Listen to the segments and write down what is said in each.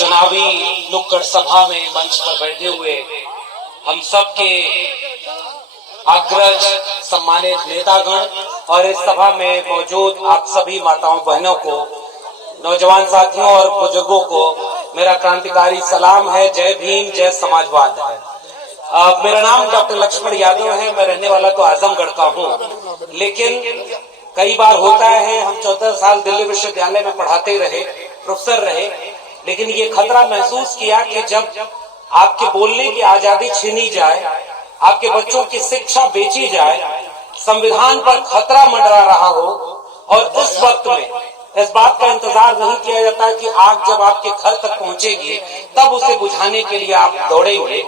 चुनावी नुक्कड़ सभा में मंच पर बैठे हुए हम सब के अग्रज सम्मानित नेतागण और इस सभा में मौजूद आप सभी माताओं बहनों को, नौजवान साथियों और बुजुर्गों को मेरा क्रांतिकारी सलाम है। जय भीम, जय समाजवाद है। मेरा नाम डॉक्टर लक्ष्मण यादव है। मैं रहने वाला तो आजमगढ़ का हूँ, लेकिन कई बार होता है, हम 14 साल दिल्ली विश्वविद्यालय में पढ़ाते रहे, प्रोफेसर रहे, लेकिन ये खतरा महसूस किया कि जब आपके बोलने की आजादी छीनी जाए, आपके बच्चों की शिक्षा बेची जाए, संविधान पर खतरा मंडरा रहा हो और उस वक्त में इस बात का इंतजार नहीं किया जाता कि आग जब आपके घर तक पहुंचेगी तब उसे बुझाने के लिए आप दौड़ेंगे।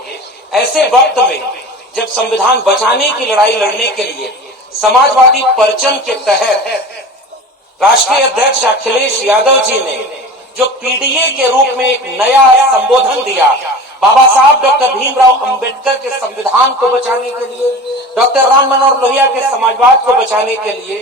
ऐसे वक्त में जब संविधान बचाने की लड़ाई लड़ने के लिए समाजवादी परचम के तहत राष्ट्रीय अध्यक्ष अखिलेश यादव जी ने जो पीडीए के रूप में एक नया संबोधन दिया, बाबा साहब डॉक्टर भीमराव अंबेडकर के संविधान को बचाने के लिए, डॉक्टर राम मनोहर लोहिया के समाजवाद को बचाने के लिए,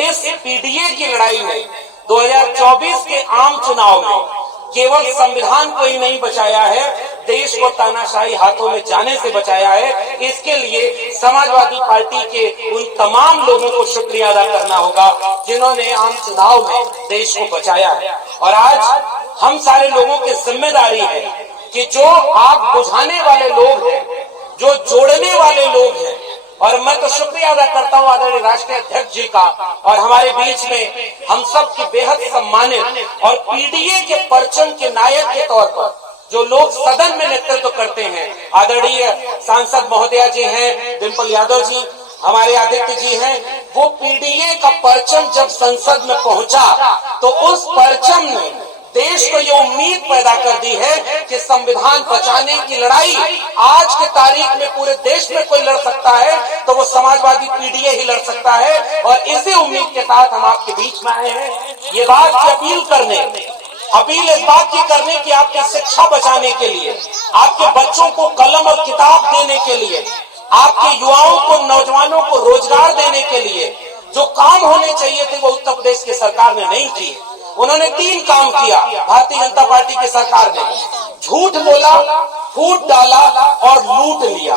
इस पीडीए की लड़ाई में 2024 के आम चुनाव में केवल संविधान को ही नहीं बचाया है, देश को तानाशाही हाथों में जाने से बचाया है। इसके लिए समाजवादी पार्टी के उन तमाम लोगों को शुक्रिया अदा करना होगा जिन्होंने आम चुनाव में देश को बचाया है। और आज हम सारे लोगों की जिम्मेदारी है कि जो आग बुझाने वाले लोग हैं, जो जोड़ने वाले लोग हैं, और मैं तो शुक्रिया अदा करता हूँ आदरणीय राष्ट्रीय अध्यक्ष जी का और हमारे बीच में हम सब की बेहद सम्मानित और पीडीए के परचम के नायक के तौर पर जो लोग सदन में नेतृत्व करते हैं, आदरणीय सांसद महोदया जी हैं, डिम्पल यादव जी, हमारे आदित्य जी हैं, वो पीडीए का परचम जब संसद में पहुंचा तो उस परचम ने देश को ये उम्मीद पैदा कर दी है कि संविधान बचाने की लड़ाई आज के तारीख में पूरे देश में कोई लड़ सकता है तो वो समाजवादी पीडीए ही लड़ सकता है। और इसी उम्मीद के साथ हम आपके बीच में आए हैं ये बात की अपील इस बात की करने की आपकी शिक्षा बचाने के लिए, आपके बच्चों को कलम और किताब देने के लिए, आपके युवाओं को, नौजवानों को रोजगार देने के लिए जो काम होने चाहिए थे वो उत्तर प्रदेश की सरकार ने नहीं किए। उन्होंने 3 काम किया। भारतीय जनता पार्टी की सरकार ने झूठ बोला, फूट डाला और लूट लिया।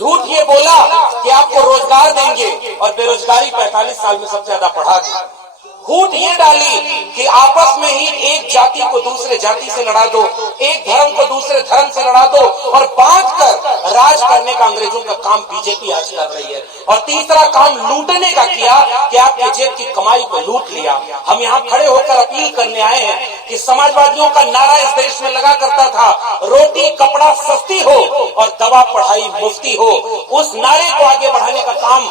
झूठ ये बोला कि आपको रोजगार देंगे और बेरोजगारी 45 साल में सबसे ज्यादा बढ़ा दी। फूट ये डाली कि आपस में ही एक जाति को दूसरे जाति से लड़ा दो, एक धर्म को दूसरे धर्म से लड़ा दो और बांट कर राज करने का अंग्रेजों का काम बीजेपी आज कर रही है। और तीसरा काम लूटने का किया कि आपके जेब की कमाई को लूट लिया। हम यहाँ खड़े होकर अपील करने आए हैं कि समाजवादियों का नारा इस देश में लगा करता था, रोटी कपड़ा सस्ती हो और दवा पढ़ाई मुफ्ती हो। उस नारे को आगे बढ़ाने का काम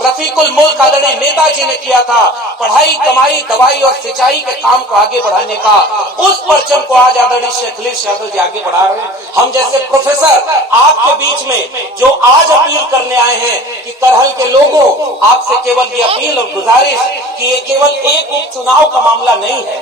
रफीकुल मुल्क आदरणीय नेताजी ने किया था। पढ़ाई, कमाई, दवाई और सिंचाई के काम को आगे बढ़ाने का उस परचम को आज आदरणीय अखिलेश यादव जी आगे बढ़ा रहे हैं। हम जैसे प्रोफेसर आपके बीच में जो आज अपील करने आए हैं कि करहल के लोगों, आपसे केवल ये अपील और गुजारिश कि ये केवल एक उपचुनाव का मामला नहीं है,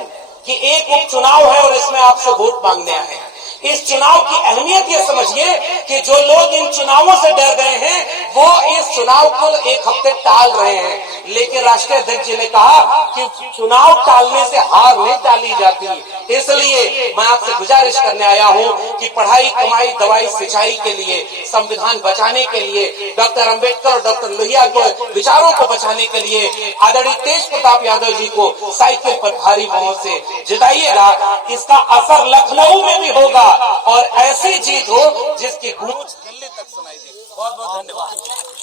कि एक उपचुनाव है और इसमें आपसे वोट मांगने आए हैं। इस चुनाव की अहमियत ये समझिए कि जो लोग इन चुनावों से डर गए हैं वो इस चुनाव को एक हफ्ते टाल रहे हैं, लेकिन राष्ट्रीय अध्यक्ष जी ने कहा कि चुनाव टालने से हार नहीं टाली जाती। इसलिए मैं आपसे गुजारिश करने आया हूँ कि पढ़ाई, कमाई, दवाई, सिंचाई के लिए, संविधान बचाने के लिए, डॉक्टर अंबेडकर और डॉक्टर लोहिया के विचारों को बचाने के लिए आदरणीय तेज प्रताप यादव जी को साइकिल पर भारी बहुमत से जिताइएगा। इसका असर लखनऊ में भी होगा और ऐसी जीत हो जिसकी गूंज दिल्ली तक सुनाई दे। बहुत बहुत धन्यवाद।